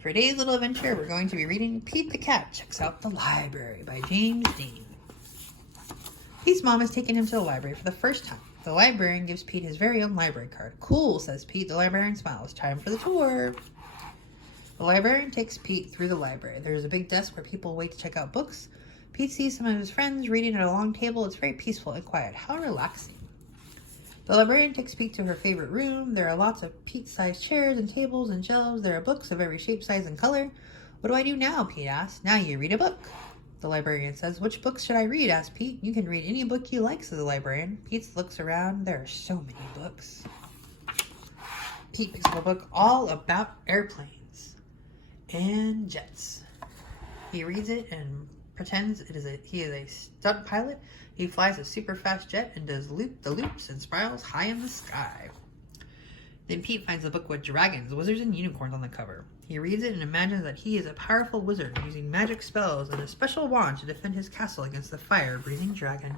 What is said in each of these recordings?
For today's little adventure, we're going to be reading Pete the Cat Checks Out the Library by James Dean. Pete's mom has taken him to the library for the first time. The librarian gives Pete his very own library card. Cool, says Pete. The librarian smiles. Time for the tour. The librarian takes Pete through the library. There's a big desk where people wait to check out books. Pete sees some of his friends reading at a long table. It's very peaceful and quiet. How relaxing. The librarian takes Pete to her favorite room. There are lots of Pete-sized chairs and tables and shelves. There are books of every shape, size, and color. What do I do now? Pete asks. Now you read a book. The librarian says. Which books should I read? Asks Pete. You can read any book you like, says the librarian. Pete looks around. There are so many books. Pete picks up a book all about airplanes and jets. He reads it and pretends he is a stunt pilot. He flies a super fast jet and does loop-the-loops and spirals high in the sky. Then Pete finds a book with dragons, wizards, and unicorns on the cover. He reads it and imagines that he is a powerful wizard using magic spells and a special wand to defend his castle against the fire-breathing dragon.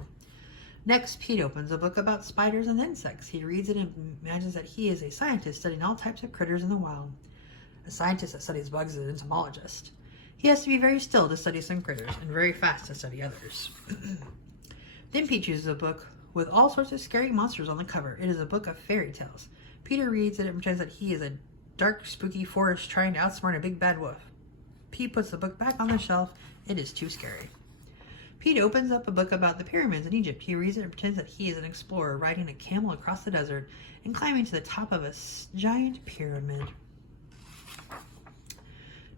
Next, Pete opens a book about spiders and insects. He reads it and imagines that he is a scientist studying all types of critters in the wild. A scientist that studies bugs is an entomologist. He has to be very still to study some critters and very fast to study others. Then Pete chooses a book with all sorts of scary monsters on the cover. It is a book of fairy tales. Peter reads it and pretends that he is a dark, spooky forest trying to outsmart a big bad wolf. Pete puts the book back on the shelf. It is too scary. Pete opens up a book about the pyramids in Egypt. He reads it and pretends that he is an explorer riding a camel across the desert and climbing to the top of a giant pyramid.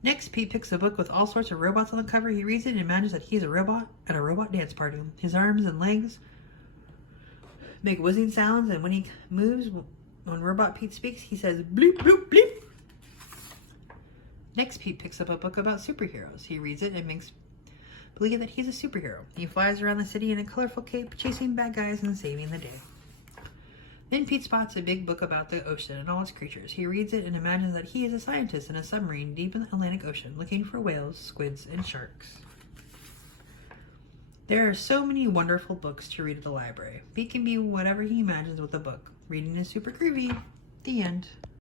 Next, Pete picks a book with all sorts of robots on the cover. He reads it and imagines that he's a robot at a robot dance party. His arms and legs make whizzing sounds, and when he moves, when Robot Pete speaks, he says bleep, bloop, bleep. Next, Pete picks up a book about superheroes. He reads it and makes believe that he's a superhero. He flies around the city in a colorful cape, chasing bad guys and saving the day. Then Pete spots a big book about the ocean and all its creatures. He reads it and imagines that he is a scientist in a submarine deep in the Atlantic Ocean, looking for whales, squids, and sharks. There are so many wonderful books to read at the library. Pete can be whatever he imagines with a book. Reading is super groovy. The end.